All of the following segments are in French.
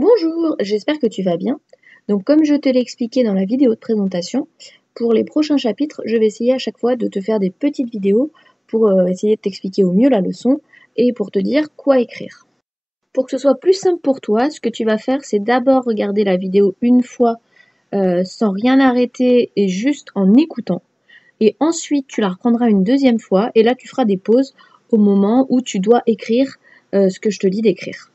Bonjour, j'espère que tu vas bien. Donc comme je te l'ai expliqué dans la vidéo de présentation, pour les prochains chapitres, je vais essayer à chaque fois de te faire des petites vidéos pour essayer de t'expliquer au mieux la leçon et pour te dire quoi écrire. Pour que ce soit plus simple pour toi, ce que tu vas faire, c'est d'abord regarder la vidéo une fois sans rien arrêter et juste en écoutant. Et ensuite, tu la reprendras une deuxième fois et là, tu feras des pauses au moment où tu dois écrire ce que je te dis d'écrire.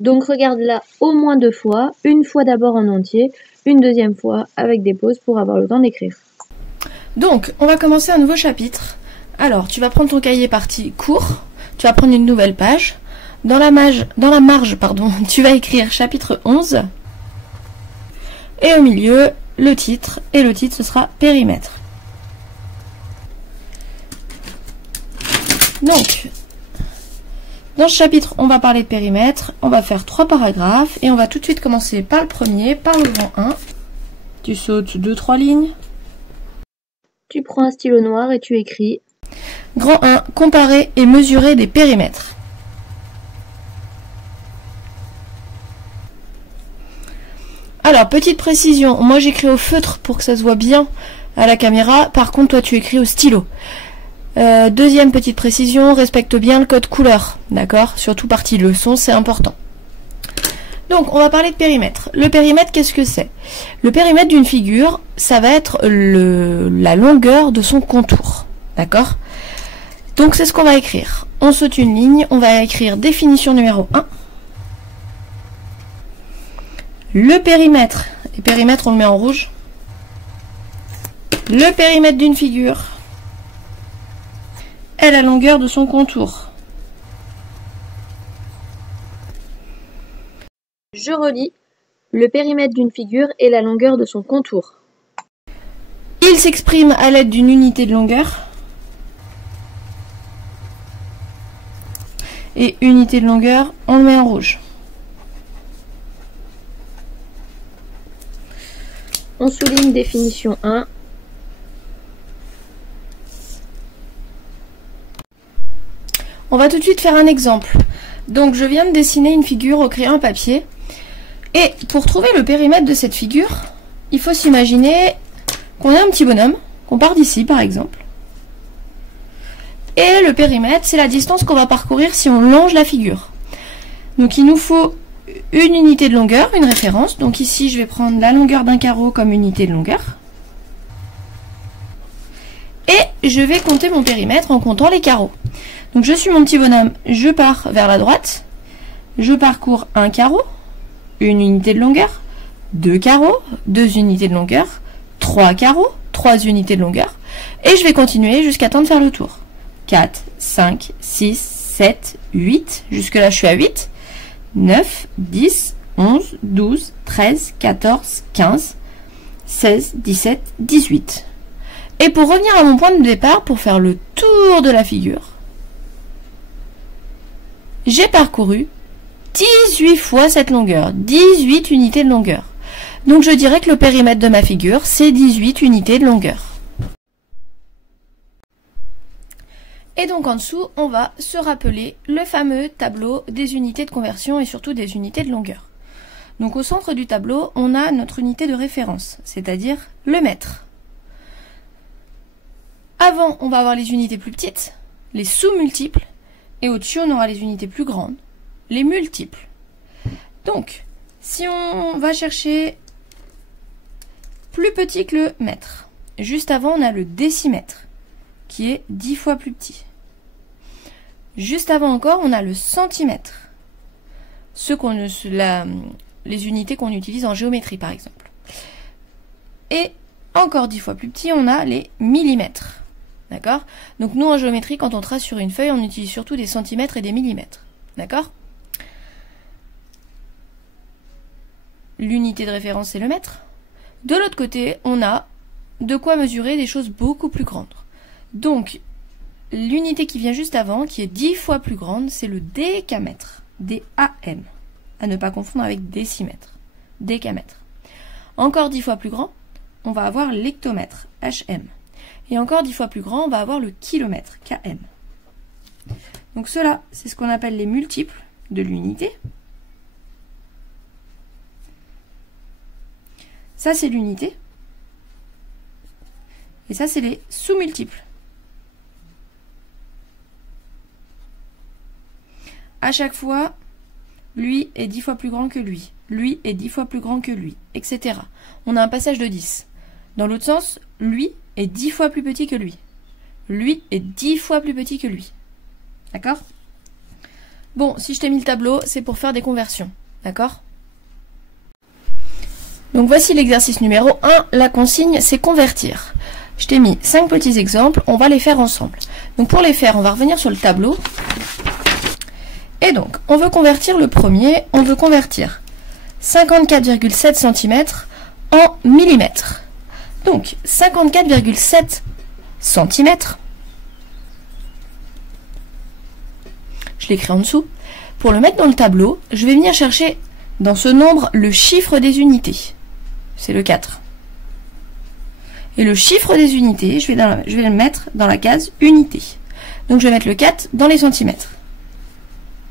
Donc regarde-la au moins 2 fois, une fois d'abord en entier, une deuxième fois avec des pauses pour avoir le temps d'écrire. Donc, on va commencer un nouveau chapitre. Alors, tu vas prendre ton cahier partie court, tu vas prendre une nouvelle page. Dans la marge, tu vas écrire chapitre 11. Et au milieu, le titre. Et le titre, ce sera périmètre. Donc, dans ce chapitre, on va parler de périmètre. On va faire 3 paragraphes. Et on va tout de suite commencer par le premier, par le grand 1. Tu sautes 2-3 lignes. Tu prends un stylo noir et tu écris. Grand 1, comparer et mesurer des périmètres. Alors, petite précision, moi j'écris au feutre pour que ça se voit bien à la caméra. Par contre, toi tu écris au stylo. Deuxième petite précision, respecte bien le code couleur, d'accord? Surtout partie leçon, c'est important. Donc, on va parler de périmètre. Le périmètre, qu'est-ce que c'est? Le périmètre d'une figure, ça va être la longueur de son contour, d'accord? Donc, c'est ce qu'on va écrire. On saute une ligne, on va écrire définition numéro 1. Le périmètre, et périmètre on le met en rouge. Le périmètre d'une figure est la longueur de son contour. Je relis. Le périmètre d'une figure est la longueur de son contour. Il s'exprime à l'aide d'une unité de longueur. Et unité de longueur, on le met en rouge. On souligne définition 1. On va tout de suite faire un exemple. Donc je viens de dessiner une figure au crayon à papier. Et pour trouver le périmètre de cette figure, il faut s'imaginer qu'on a un petit bonhomme, qu'on part d'ici par exemple. Et le périmètre, c'est la distance qu'on va parcourir si on longe la figure. Donc il nous faut une unité de longueur, une référence. Donc ici, je vais prendre la longueur d'un carreau comme unité de longueur. Et je vais compter mon périmètre en comptant les carreaux. Donc je suis mon petit bonhomme, je pars vers la droite. Je parcours un carreau, une unité de longueur, 2 carreaux, 2 unités de longueur, 3 carreaux, 3 unités de longueur. Et je vais continuer jusqu'à temps de faire le tour. 4, 5, 6, 7, 8. Jusque là, je suis à 8. 9, 10, 11, 12, 13, 14, 15, 16, 17, 18. Et pour revenir à mon point de départ, pour faire le tour de la figure, j'ai parcouru 18 fois cette longueur, 18 unités de longueur. Donc je dirais que le périmètre de ma figure, c'est 18 unités de longueur. Et donc en dessous, on va se rappeler le fameux tableau des unités de conversion et surtout des unités de longueur. Donc au centre du tableau, on a notre unité de référence, c'est-à-dire le mètre. Avant, on va avoir les unités plus petites, les sous-multiples, et au-dessus, on aura les unités plus grandes, les multiples. Donc, si on va chercher plus petit que le mètre, juste avant, on a le décimètre, qui est 10 fois plus petit. Juste avant encore, on a le centimètre. Les unités qu'on utilise en géométrie, par exemple. Et encore 10 fois plus petit, on a les millimètres. D'accord? Donc nous, en géométrie, quand on trace sur une feuille, on utilise surtout des centimètres et des millimètres. D'accord? L'unité de référence, c'est le mètre. De l'autre côté, on a de quoi mesurer des choses beaucoup plus grandes. Donc, l'unité qui vient juste avant, qui est 10 fois plus grande, c'est le décamètre. D-A-M. À ne pas confondre avec décimètre. Décamètre. Encore 10 fois plus grand, on va avoir l'hectomètre. H-M. Et encore 10 fois plus grand, on va avoir le kilomètre. K-M. Donc cela, c'est ce qu'on appelle les multiples de l'unité. Ça, c'est l'unité. Et ça, c'est les sous-multiples. À chaque fois, lui est 10 fois plus grand que lui. Lui est 10 fois plus grand que lui, etc. On a un passage de 10. Dans l'autre sens, lui est 10 fois plus petit que lui. Lui est 10 fois plus petit que lui. D'accord? Bon, si je t'ai mis le tableau, c'est pour faire des conversions. D'accord? Donc voici l'exercice numéro 1. La consigne, c'est convertir. Je t'ai mis 5 petits exemples, on va les faire ensemble. Donc pour les faire, on va revenir sur le tableau. Et donc, on veut convertir le premier, on veut convertir 54,7 cm en millimètres. Donc, 54,7 cm, je l'écris en dessous. Pour le mettre dans le tableau, je vais venir chercher dans ce nombre le chiffre des unités. C'est le 4. Et le chiffre des unités, je vais le mettre dans la case unité. Donc, je vais mettre le 4 dans les centimètres.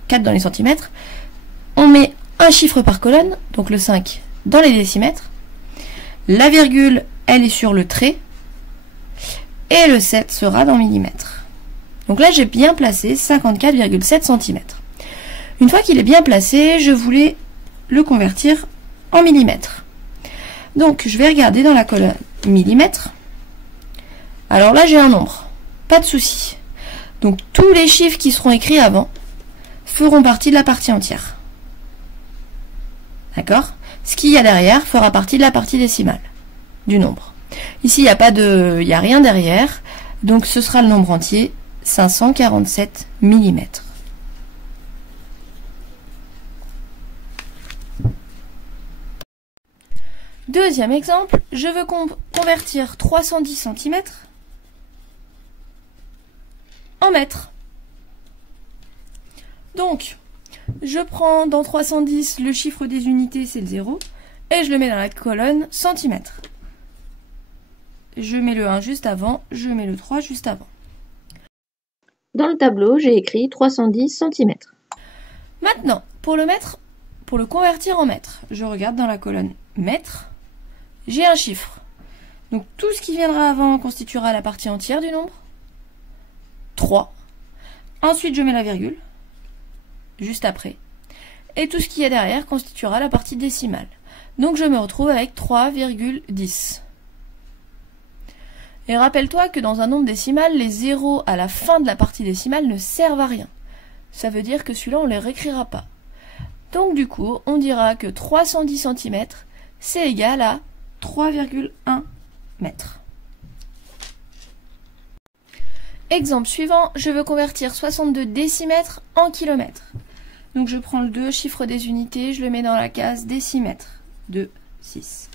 4 dans les centimètres. On met un chiffre par colonne, donc le 5 dans les décimètres. La virgule, elle est sur le trait. Et le 7 sera dans millimètres. Donc là, j'ai bien placé 54,7 cm. Une fois qu'il est bien placé, je voulais le convertir en millimètres. Donc, je vais regarder dans la colonne millimètres. Alors là, j'ai un nombre. Pas de souci. Donc, tous les chiffres qui seront écrits avant feront partie de la partie entière. D'accord? Ce qu'il y a derrière fera partie de la partie décimale du nombre. Ici, il n'y a rien derrière, donc ce sera le nombre entier, 547 mm. Deuxième exemple, je veux convertir 310 cm en mètres. Donc, je prends dans 310 le chiffre des unités, c'est le 0, et je le mets dans la colonne centimètres. Je mets le 1 juste avant, je mets le 3 juste avant. Dans le tableau, j'ai écrit 310 cm. Maintenant, pour le convertir en mètres, je regarde dans la colonne mètres, j'ai un chiffre. Donc tout ce qui viendra avant constituera la partie entière du nombre. 3. Ensuite, je mets la virgule, juste après. Et tout ce qui est derrière constituera la partie décimale. Donc je me retrouve avec 3,10. Et rappelle-toi que dans un nombre décimal, les zéros à la fin de la partie décimale ne servent à rien. Ça veut dire que celui-là, on ne les réécrira pas. Donc du coup, on dira que 310 cm, c'est égal à 3,1 mètres. Exemple suivant, je veux convertir 62 décimètres en kilomètres. Donc je prends le 2, chiffre des unités, je le mets dans la case décimètres. 2, 6.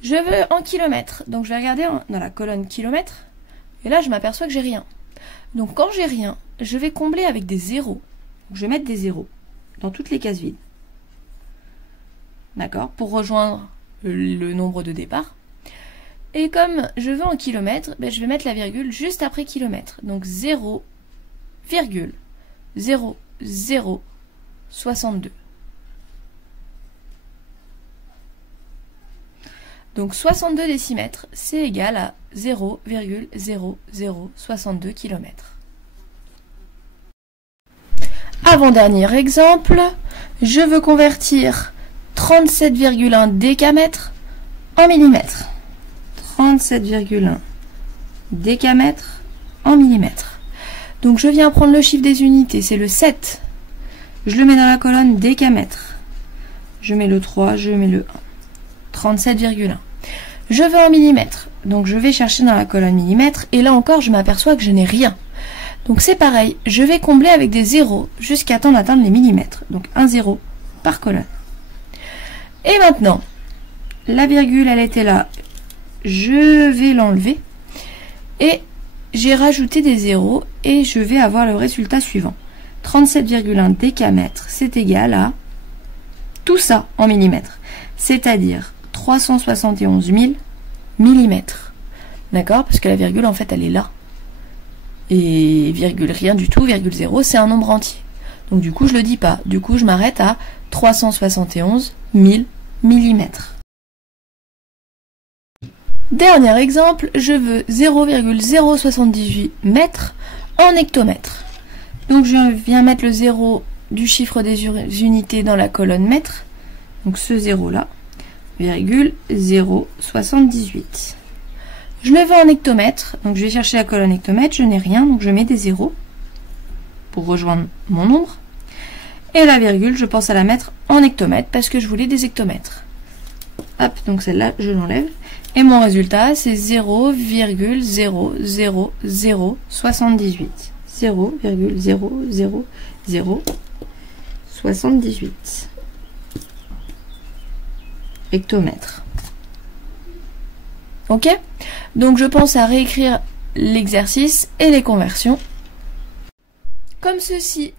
Je veux en kilomètres, donc je vais regarder dans la colonne kilomètres, et là je m'aperçois que j'ai rien. Donc quand j'ai rien, je vais combler avec des zéros. Donc, je vais mettre des zéros dans toutes les cases vides. D'accord? Pour rejoindre le nombre de départ. Et comme je veux en kilomètres, ben, je vais mettre la virgule juste après kilomètre. Donc 0,0062. Donc 62 décimètres, c'est égal à 0,0062 km. Avant-dernier exemple, je veux convertir 37,1 décamètres en millimètres. 37,1 décamètres en millimètres. Donc je viens prendre le chiffre des unités, c'est le 7. Je le mets dans la colonne décamètres. Je mets le 3, je mets le 1. 37,1. Je veux en millimètres, donc je vais chercher dans la colonne millimètres, et là encore je m'aperçois que je n'ai rien. Donc c'est pareil, je vais combler avec des zéros jusqu'à temps d'atteindre les millimètres, donc un zéro par colonne. Et maintenant, la virgule elle était là, je vais l'enlever, et j'ai rajouté des zéros, et je vais avoir le résultat suivant. 37,1 décamètres, c'est égal à tout ça en millimètres, c'est-à-dire 371 000 millimètres. D'accord? Parce que la virgule, en fait, elle est là. Et virgule, rien du tout, virgule 0, c'est un nombre entier. Donc du coup, je le dis pas. Du coup, je m'arrête à 371 000 millimètres. Dernier exemple, je veux 0,078 mètres en hectomètres. Donc je viens mettre le 0 du chiffre des unités dans la colonne mètre. Donc ce 0 là, 0,078. Je le veux en hectomètres, donc je vais chercher la colonne hectomètre, je n'ai rien, donc je mets des zéros pour rejoindre mon nombre. Et la virgule, je pense à la mettre en hectomètres parce que je voulais des hectomètres. Hop, donc celle-là, je l'enlève. Et mon résultat, c'est 0,00078. 0,00078 hectomètres. Ok? Donc je pense à réécrire l'exercice et les conversions comme ceci.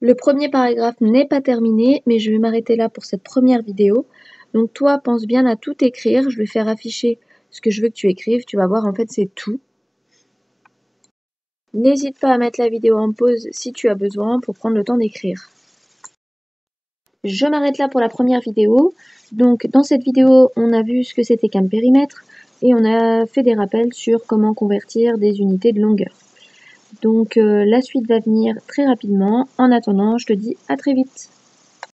Le premier paragraphe n'est pas terminé, mais je vais m'arrêter là pour cette première vidéo. Donc toi, pense bien à tout écrire. Je vais faire afficher ce que je veux que tu écrives. Tu vas voir, en fait, c'est tout. N'hésite pas à mettre la vidéo en pause si tu as besoin pour prendre le temps d'écrire. Je m'arrête là pour la première vidéo. Donc dans cette vidéo, on a vu ce que c'était qu'un périmètre et on a fait des rappels sur comment convertir des unités de longueur. Donc la suite va venir très rapidement. En attendant, je te dis à très vite.